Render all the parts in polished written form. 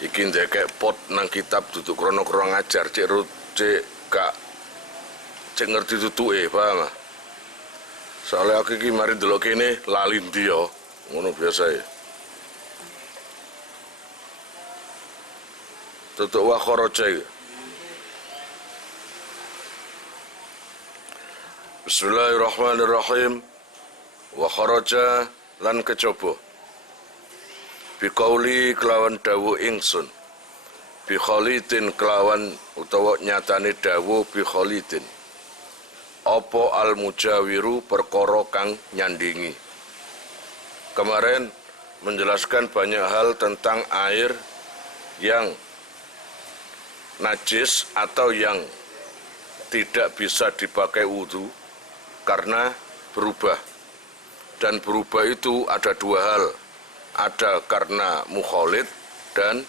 Iki ndekek pot nang kitab duduk krono-krono ngajar cek gak cek ngerti tutuke, paham? Soalnya aku iki mari ndelok kene lali ndi yo, ngono biasa ya. Tutuk wa kharaja. Bismillahirrahmanirrahim. Wa kharaja lan kejaba. Biqauli kelawan dawu ingsun. Bikhalitin kelawan utawa nyatane dawu bikhalitin. Apa al mujawiru perkara kang nyandingi. Kemarin menjelaskan banyak hal tentang air yang najis atau yang tidak bisa dipakai wudhu karena berubah. Dan berubah itu ada dua hal, ada karena mukhalid dan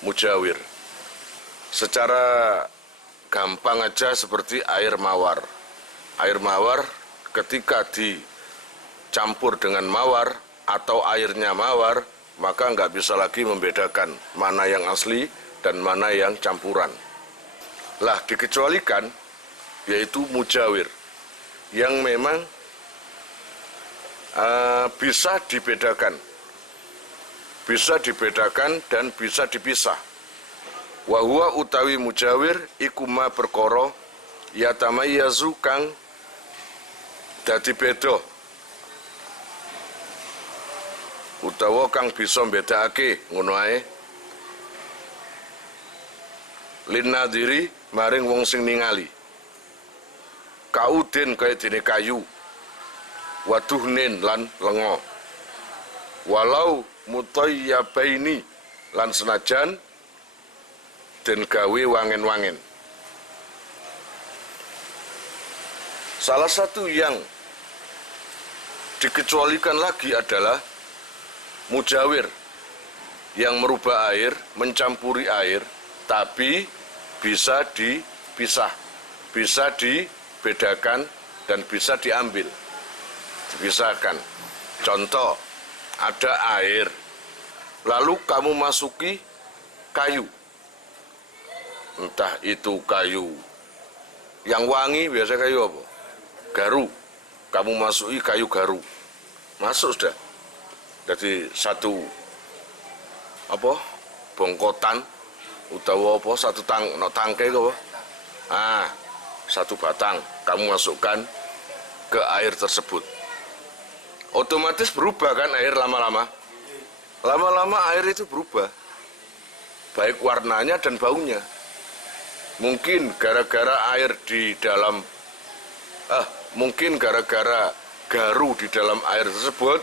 mujawir. Secara gampang aja seperti air mawar. Air mawar ketika dicampur dengan mawar atau airnya mawar, maka nggak bisa lagi membedakan mana yang asli dan mana yang campuran. Lah dikecualikan yaitu mujawir yang memang bisa dibedakan dan bisa dipisah. Wahwa utawi mujawir ikuma perkara yatamayyazu kang dadi beda utawa kang bisa mbedakake ngono ae linnadiri maring wong sing ningali. Kauden kaya dene kayu, waduhnin lan lenga, walau mutayyabaini lan senajan den gawe wangen-wangen. Salah satu yang dikecualikan lagi adalah mujawir yang merubah air, mencampuri air, tapi bisa dipisah, bisa dibedakan dan bisa diambil, dipisahkan. Contoh, ada air, lalu kamu masuki kayu, entah itu kayu yang wangi, biasa kayu apa? Garu. Kamu masuki kayu garu, masuk sudah. Jadi satu apa? Bongkotan utawa apa satu tangkai apa? Satu batang kamu masukkan ke air tersebut. Otomatis berubah kan air lama-lama? Lama-lama air itu berubah. Baik warnanya dan baunya. Mungkin gara-gara air di dalam mungkin gara-gara garu di dalam air tersebut,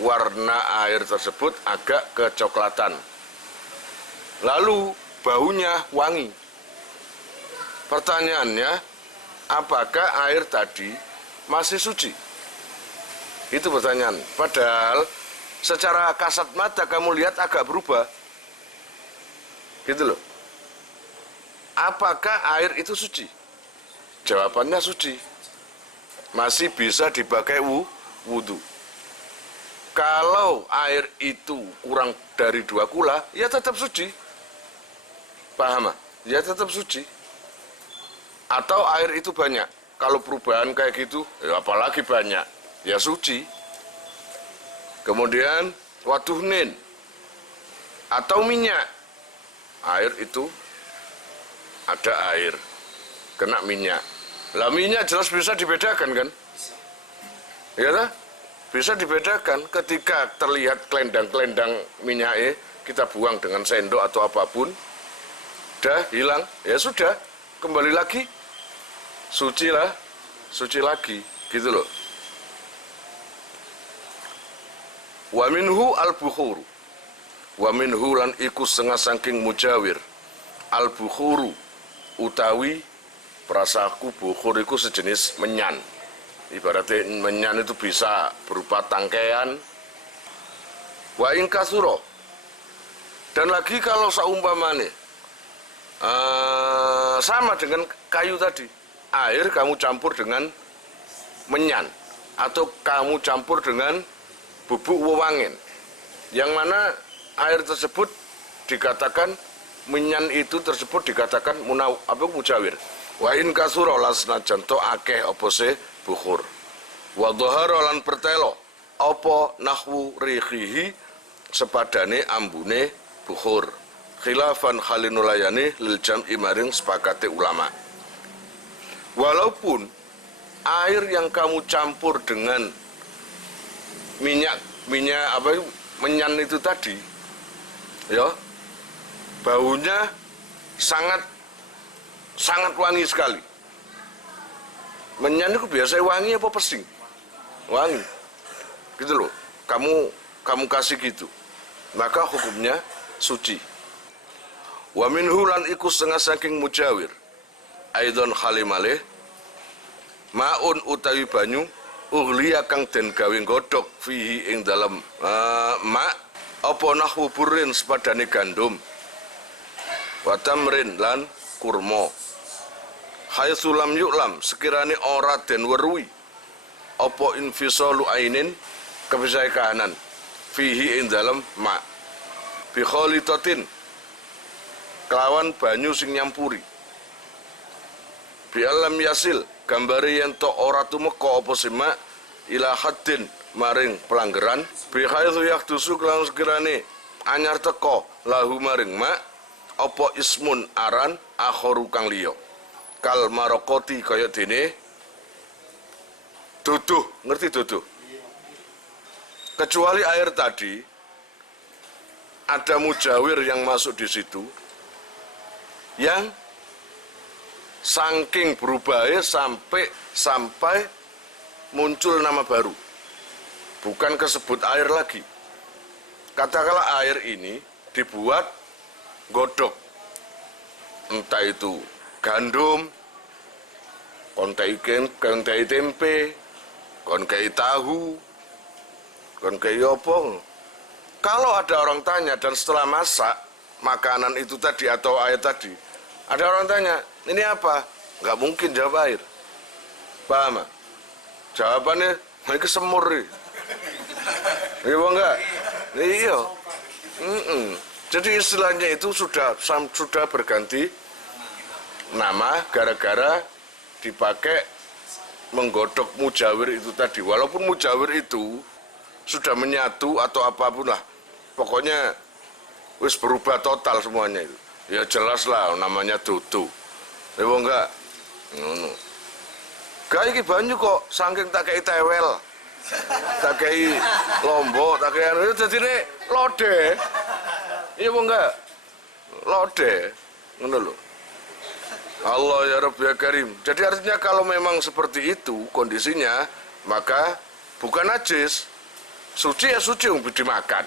warna air tersebut agak kecoklatan. Lalu baunya wangi. Pertanyaannya, apakah air tadi masih suci? Itu pertanyaan. Padahal secara kasat mata kamu lihat agak berubah. Gitu loh. Apakah air itu suci? Jawabannya suci. Masih bisa dipakai wudhu. Kalau air itu kurang dari 2 kula, ya tetap suci. Paham? Ya tetap suci. Atau air itu banyak. Kalau perubahan kayak gitu, ya apalagi banyak, ya suci. Kemudian waduhnin atau minyak. Air itu ada air, kena minyak. Lah minyak jelas bisa dibedakan kan? Ya lah, bisa dibedakan ketika terlihat kelendang-kelendang minyaknya, kita buang dengan sendok atau apapun, udah hilang, ya sudah, kembali lagi, suci lah, suci lagi, gitu loh. Wa minhu al-bukhuru, wa minhu lan iku setengah saking mujawir, al-bukhuru utawi perasaku bukhur itu sejenis menyan. Ibaratnya menyan itu bisa berupa tangkaian. Wa ing kasuro. Dan lagi kalau seumpamane sama dengan kayu tadi, air kamu campur dengan menyan atau kamu campur dengan bubuk wewangen, yang mana air tersebut dikatakan minyan itu tersebut dikatakan mujawir. Wa in kasura lasnajan to akeh apa se bukhur. Wa dhahara lan pertelo apa nahwu rihihi sepadane ambune bukhur. Khilafan khalinulayani lil jam'i maring sepakate ulama. Walaupun air yang kamu campur dengan minyak menyan itu tadi, ya, baunya sangat wangi sekali. Menyan itu biasanya wangi apa pesing? Wangi. Gitu loh. Kamu kasih gitu. Maka hukumnya suci. Wa minhu lan iku setengah saking mujawir. Aidon khalimalih maun utawi banyu ughliya kang den gawe godhog fihi ing dalem ma apa nahwu burin sepadane gandum wa tamrin lan kurma haitsu lam yu'lam sekirane ora den weruhi apa infisalu ainin kepisah kahanan fihi ing dalem ma bi khalitatin kelawan banyu sing nyampuri bi alam yasil gambare yen to ora tumeka apa sima ila haddin maring pelanggaran bi haitsu yahdusu lan sekirane anyar teko lahu maring ma apa ismun aran akharu kang liya kal marokoti kaya dene duduh, ngerti duduh? Kecuali air tadi ada mujawir yang masuk di situ yang saking berubahnya sampai muncul nama baru, bukan kesebut air lagi. Katakanlah air ini dibuat godok, entah itu gandum, kontai tempe, kontai tahu, kontai opong. Kalau ada orang tanya dan setelah masak makanan itu tadi atau air tadi, ada orang tanya, ini apa? Nggak mungkin jawab air. Paham? Jawabannya, ini semur nih. Iya enggak? Iya. Jadi istilahnya itu sudah berganti nama gara-gara dipakai menggodok mujawir itu tadi. Walaupun mujawir itu sudah menyatu atau apapun lah, pokoknya wis berubah total semuanya itu. Ya jelas lah namanya dudu. Ya enggak? Gak iki banyu kok saking tak kei tewel. Tak kei lombok, tak kei anu dadine lode. Iya enggak? Lode. Ngono lho. Allah ya Rabbi ya Karim. Jadi artinya kalau memang seperti itu kondisinya, maka bukan najis. Suci ya suci untuk dimakan.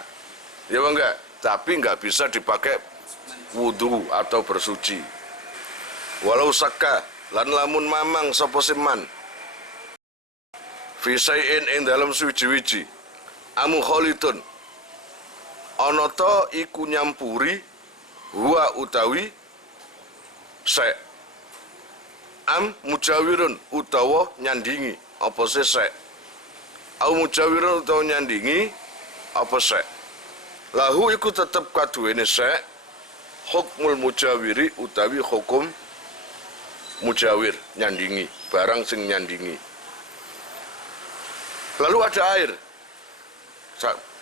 Ya enggak? Tapi enggak bisa dipakai wudu atau bersuci. Walau sakka lan lamun mamang sapa siman fi syai'in ing dalam suwi-wiji amu khalitun ana ta iku nyampuri huwa utawi se am mujawirun utawa nyandingi apa se au mujawirun utawa nyandingi apa se lahu iku tetep kaduwene se hukmul mujawiri utawi hukum mujawir, nyandingi, barang sing nyandingi. Lalu ada air,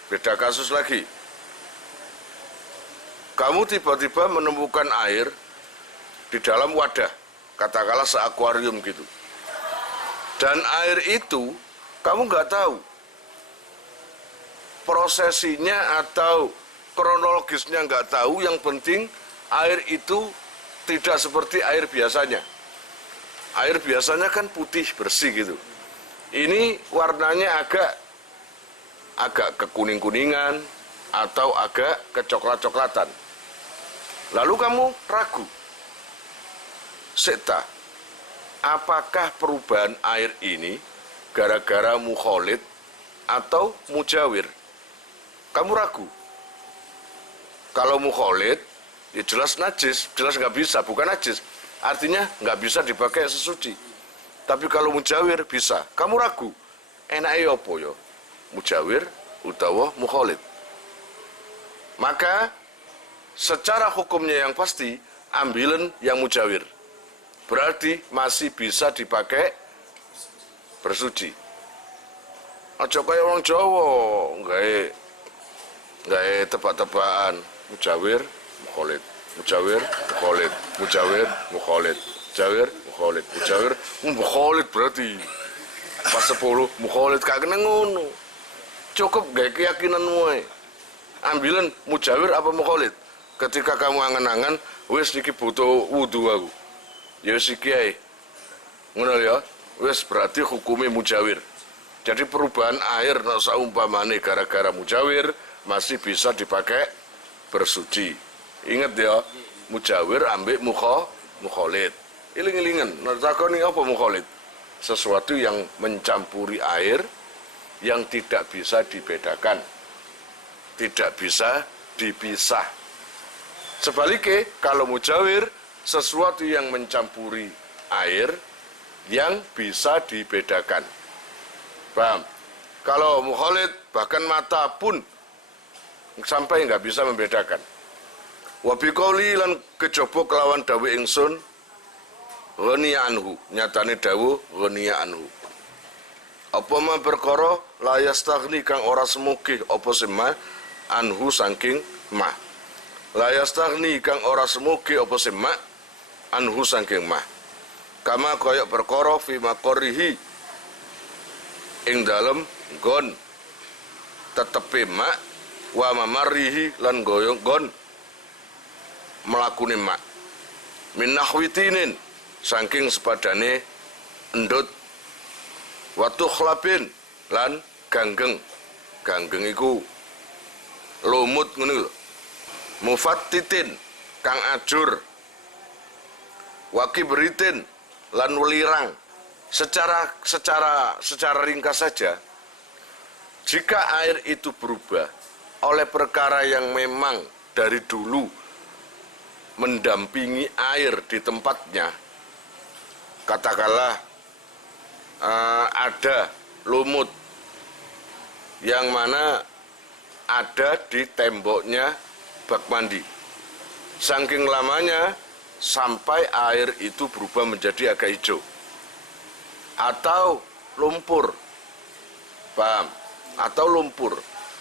beda kasus lagi. Kamu tiba-tiba menemukan air di dalam wadah, katakanlah seakuarium gitu. Dan air itu kamu nggak tahu prosesinya atau kronologisnya nggak tahu. Yang penting air itu tidak seperti air biasanya. Air biasanya kan putih bersih gitu. Ini warnanya agak kekuning-kuningan atau agak kecoklat-coklatan. Lalu kamu ragu, Seta, apakah perubahan air ini gara-gara mukholid atau mujawir? Kamu ragu. Kalau mukholid, ya jelas najis, jelas nggak bisa, bukan najis. Artinya nggak bisa dipakai sesuci. Tapi kalau mujawir bisa. Kamu ragu, enaknya apa ya? Mujawir utawa mukholid. Maka secara hukumnya yang pasti ambilen yang mujawir. Berarti masih bisa dipakai bersuci. Aja kaya orang Jawa, nggak tebak-tebakan. Mujawir, mukholid. Mujawir, mukholid. Mujawir, mukholid. Mujawir, mukholid. Mujawir, mukholid berarti. Pas 10, mukholid kagak ngono. Cukup gak keyakinanmu ae. Ambilan mujawir apa mukholid? Ketika kamu angan-angan, wis iki butuh wudu aku. Ya wis iki ae. Ngono ya. Wis berarti hukumnya mujawir. Jadi perubahan air nek saumpamane gara-gara mujawir masih bisa dipakai bersuci. Ingat ya, mujawir ambek mukholid. Iling-ilingan, nek takoni apa mukholid? Sesuatu yang mencampuri air yang tidak bisa dibedakan. Tidak bisa dipisah. Sebaliknya, kalau mujawir, sesuatu yang mencampuri air yang bisa dibedakan. Paham? Kalau mukholid, bahkan mata pun sampai nggak bisa membedakan. Wabiqauli lan kejaba kelawan dawe ingsun ghaniya anhu, nyatane dawuh ghaniya anhu. Apa ma perkara la yastaghni kang ora semugih apa sema anhu saking ma. La yastaghni kang ora semugih apa sema anhu saking ma. Kama kaya perkara fi maqarihi ing dalem gon tetepe ma wa mamarihi lan goyong gon melakune mak min nahwitinin saking sepadane endut watu khlabin lan ganggeng iku lumut ngono lho mufattitin kang ajur wakiberitin lan welirang. Secara ringkas saja, jika air itu berubah oleh perkara yang memang dari dulu mendampingi air di tempatnya, katakanlah ada lumut yang mana ada di temboknya bak mandi, saking lamanya sampai air itu berubah menjadi agak hijau atau lumpur, paham? Atau lumpur,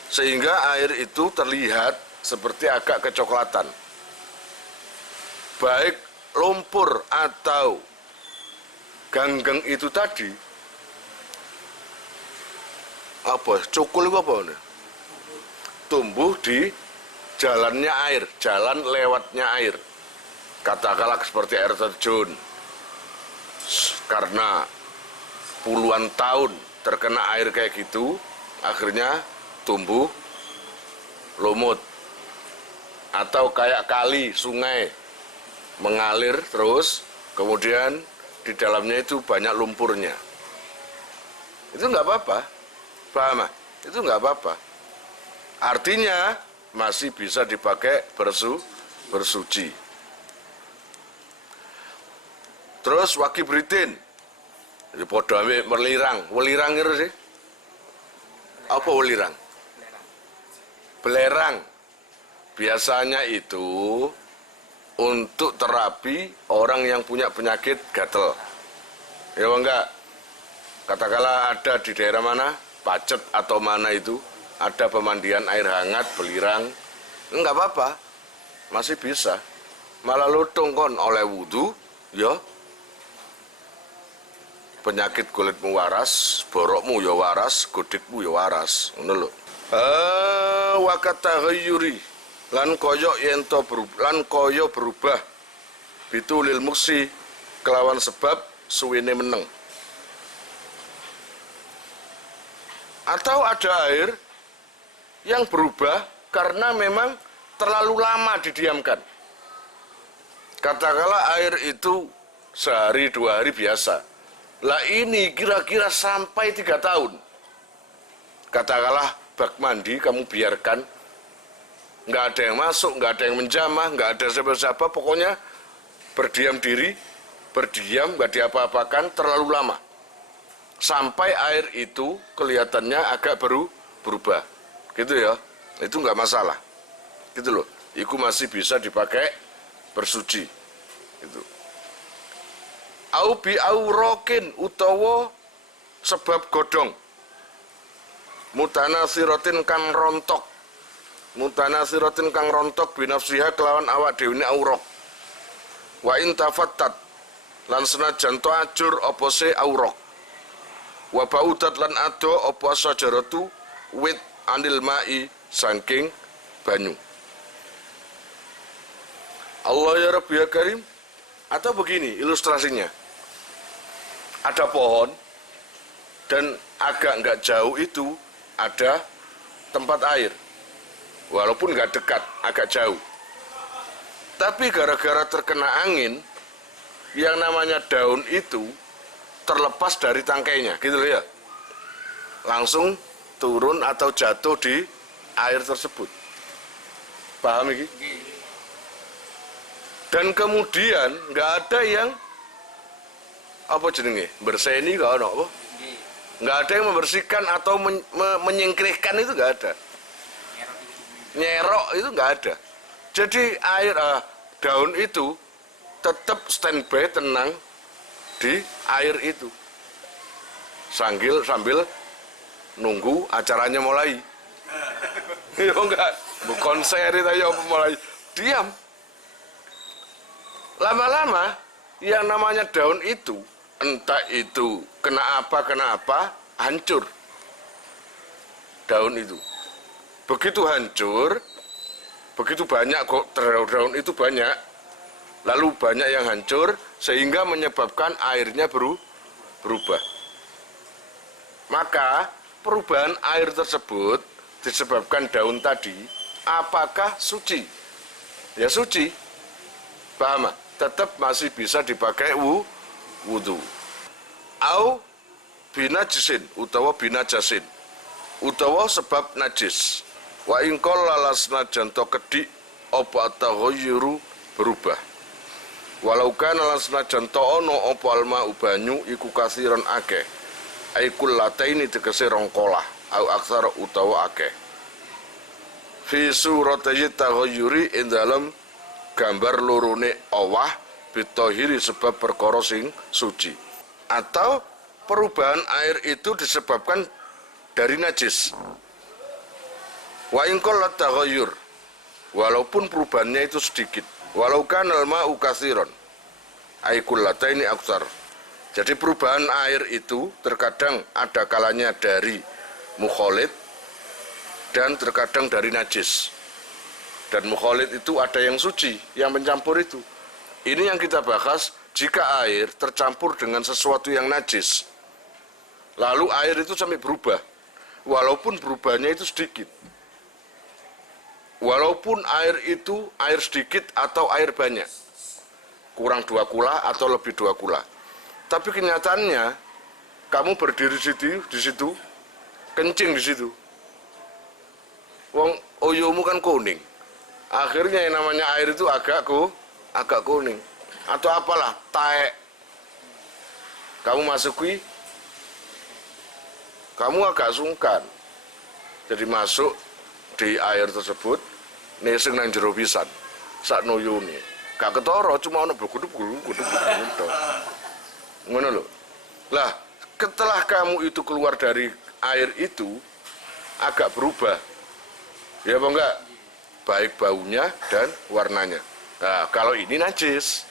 sehingga air itu terlihat seperti agak kecoklatan. Baik lumpur atau ganggeng itu tadi, apa? Cukul itu apa? Tumbuh di jalannya air, jalan lewatnya air. Katakanlah seperti air terjun, karena puluhan tahun terkena air kayak gitu, akhirnya tumbuh lumut. Atau kayak kali, sungai mengalir terus, kemudian di dalamnya itu banyak lumpurnya. Itu nggak apa-apa, paham? Itu nggak apa-apa. Artinya masih bisa dipakai bersuci. Terus wakibritin, jadi podo ambil welirang itu sih. Apa welirang? Belerang. Biasanya itu untuk terapi orang yang punya penyakit gatel. Ya enggak? Katakanlah ada di daerah mana, Pacet atau mana itu, ada pemandian air hangat, belirang. Enggak apa-apa, masih bisa. Malah lutung kon oleh wudu, ya. Penyakit kulitmu waras, borokmu ya waras, godikmu ya waras, ngono lho. Wa kataghayyuri lan kaya yento berubah bitulil muksi kelawan sebab suwene meneng. Atau ada air yang berubah karena memang terlalu lama didiamkan. Katakanlah air itu sehari 2 hari biasa. Lah ini kira-kira sampai 3 tahun. Katakanlah bak mandi kamu biarkan, nggak ada yang masuk, nggak ada yang menjamah, nggak ada siapa-siapa, pokoknya berdiam diri, nggak diapa-apakan terlalu lama. Sampai air itu kelihatannya agak berubah. Gitu ya, itu nggak masalah. Gitu loh. iku masih bisa dipakai bersuci. Itu. Au bi aurokin utawa sebab godhong. Mutanasiratin kang rontok. Mutanasiratin kang rontok binafsiha kelawan awak dhewe ne aurok. Wa in tafattat lan senajan to ajur apa se aurok. Wa baudat lan ado apa sajaratu wit anil mai saking banyu. Allah ya Rabbi ya Karim. Atau begini ilustrasinya. Ada pohon dan agak nggak jauh itu ada tempat air. Walaupun nggak dekat, agak jauh. Tapi gara-gara terkena angin, yang namanya daun itu terlepas dari tangkainya, gitu loh ya. Langsung turun atau jatuh di air tersebut. Paham ini? Dan kemudian nggak ada yang apa jenenge berseni nggak ada apa? Nggak ada yang membersihkan atau menyingkirkan itu nggak ada. Nyerok itu nggak ada. Jadi air daun itu tetap standby tenang di air itu sambil nunggu acaranya mulai. Ya enggak, konser itu aja mulai diam. Lama-lama yang namanya daun itu entah itu kena apa hancur. Daun itu begitu hancur, begitu banyak kok daun itu banyak, lalu banyak yang hancur sehingga menyebabkan airnya berubah. Maka perubahan air tersebut disebabkan daun tadi, apakah suci? Ya suci. Paham? Tetap masih bisa dipakai wudu. Au binajisin utawa binajasin utawa sebab najis. Wa ingkol lalasna janto kedik apa ataghayyuru berubah. Walau kana lasna janto ono apa alma ubanyu iku kasiron akeh. Aikul lataini tegese rongkolah au aksara utawa akeh. Fi surati taghayyuri ing dalem gambar lorone Allah bitohiri sebab perkara sing suci. Atau perubahan air itu disebabkan dari najis. Wa ingkol taghayyur walaupun perubahannya itu sedikit. Walau kanal ma'u katsiran ay kullataini aktsar. Jadi perubahan air itu terkadang ada kalanya dari mukhalid dan terkadang dari najis. Dan mukhalid itu ada yang suci, yang mencampur itu. Ini yang kita bahas jika air tercampur dengan sesuatu yang najis. Lalu air itu sampai berubah. Walaupun perubahannya itu sedikit. Walaupun air itu air sedikit atau air banyak. Kurang 2 kula atau lebih 2 kula. Tapi kenyataannya kamu berdiri di situ, kencing di situ. Wong oyomu kan kuning. Akhirnya yang namanya air itu agak kuning. Atau apalah, taek. Kamu masuki, kamu agak sungkan. Jadi masuk di air tersebut, neseng nang jero pisan. Sak noyone. Gak ketara, cuma ono berguduk-guduk gitu. Ngono lho. Lah, setelah kamu itu keluar dari air itu agak berubah. Ya apa enggak? Baik baunya dan warnanya. Nah, kalau ini najis.